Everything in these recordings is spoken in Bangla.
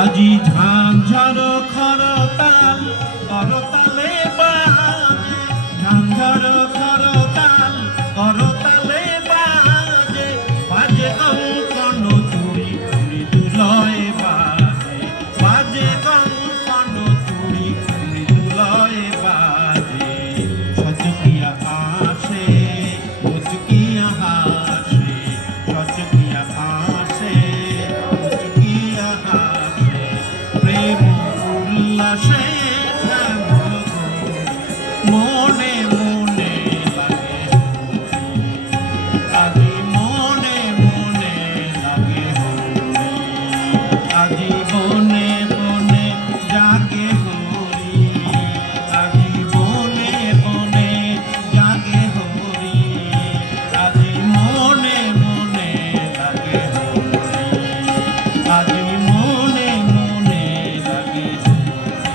আজি ঝাঞ্ঝর খরতাল করতালে বাজে, ঝাঞ্ঝর খরতাল করতালে বাজে, বাজে কঙ্কণ চুড়ি মৃদুলয়ে বাজে, বাজে কঙ্কণ চুড়ি মৃদুলয়ে বাজে। সচকিয়া আসে মুচকিয়া হাসে, সচকিয়া আসে মুচকিয়া হাসে, প্রেম উল্লাসে শ্যামল মনে মনে লাগে আজি মনে মনে লাগে হরি, আজি বনে বনে জাগে হরি, আজি বনে বনে জাগে হরি, আজি মনে মনে লাগে হরি, আজি মনে মনে লাগে হরি।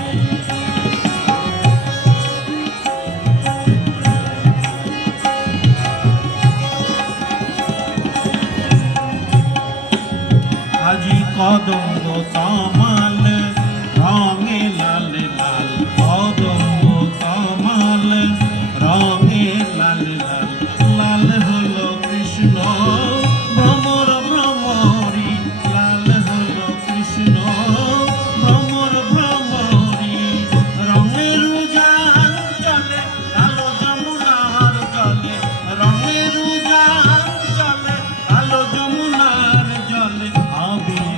আজি কদম্ব তমাল রঙে লাল লাল, কদম্ব তমাল রঙে লাল লাল, লাল হলো কৃষ্ণ ভ্রমর ভ্রমরি, লাল হলো কৃষ্ণ ভ্রমর ভ্রমরি, রঙের উজান চলে কালো যমুনার জলে, রঙের উজান চলে কালো যমুনার জলে, আবির